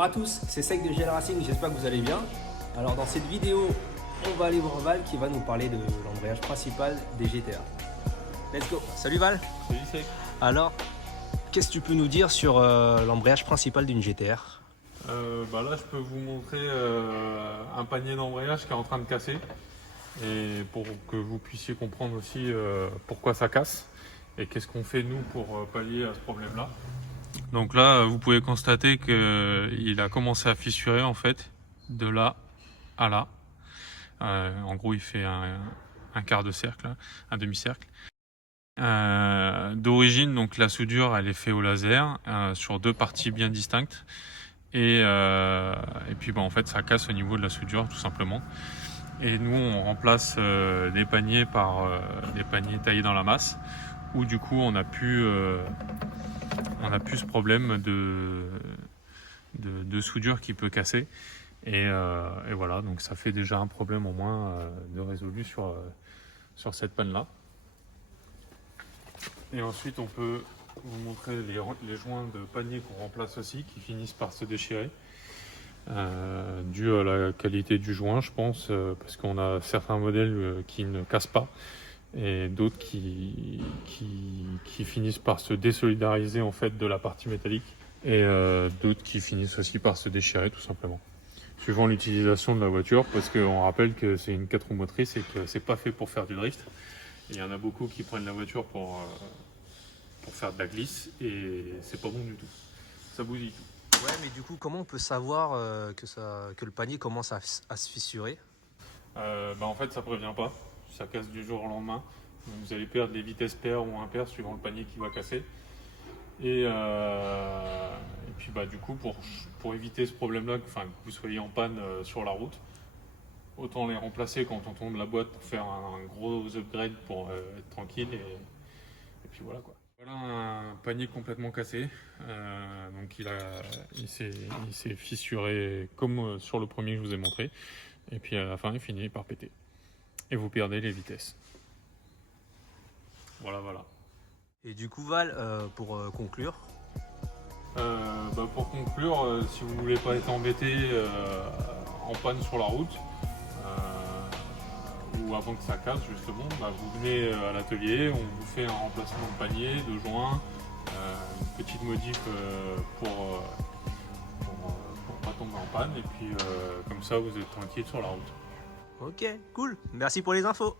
Bonjour à tous, c'est Sec de GL Racing, j'espère que vous allez bien. Alors dans cette vidéo, on va aller voir Val qui va nous parler de l'embrayage principal des GTA. Let's go. Salut Val. Salut Sec. Alors, qu'est-ce que tu peux nous dire sur l'embrayage principal d'une GTR? Là je peux vous montrer un panier d'embrayage qui est en train de casser. Et pour que vous puissiez comprendre aussi pourquoi ça casse et qu'est-ce qu'on fait nous pour pallier à ce problème là. Donc là vous pouvez constater qu'il a commencé à fissurer en fait de là à là. En gros il fait un quart de cercle, un demi-cercle. D'origine donc la soudure elle est faite au laser sur deux parties bien distinctes et puis en fait ça casse au niveau de la soudure tout simplement. Et nous on remplace des paniers par des paniers taillés dans la masse où du coup on a plus ce problème de soudure qui peut casser et voilà, donc ça fait déjà un problème au moins de résolu sur cette panne là. Et ensuite on peut vous montrer les joints de panier qu'on remplace aussi qui finissent par se déchirer. Dû à la qualité du joint je pense, parce qu'on a certains modèles qui ne cassent pas et d'autres qui finissent par se désolidariser en fait de la partie métallique et d'autres qui finissent aussi par se déchirer tout simplement suivant l'utilisation de la voiture, parce qu'on rappelle que c'est une 4 roues motrices et que c'est pas fait pour faire du drift. Il y en a beaucoup qui prennent la voiture pour faire de la glisse et c'est pas bon du tout, ça bousille tout. Ouais, mais du coup, comment on peut savoir que le panier commence à se fissurer? En fait ça prévient pas, ça casse du jour au lendemain. Donc, vous allez perdre les vitesses paires ou impaires suivant le panier qui va casser. Et puis du coup pour éviter ce problème là, que vous soyez en panne sur la route, autant les remplacer quand on tourne la boîte pour faire un gros upgrade pour être tranquille et puis voilà quoi. Voilà un panier complètement cassé, donc il s'est fissuré comme sur le premier que je vous ai montré, et puis à la fin il finit par péter et vous perdez les vitesses. Voilà. Et du coup Val, pour conclure, pour conclure, si vous voulez pas être embêté en panne sur la route ou avant que ça casse justement, vous venez à l'atelier, on vous fait un remplacement de panier, de joint, une petite modif pour pas tomber en panne, et puis comme ça vous êtes tranquille sur la route. ok, cool, merci pour les infos.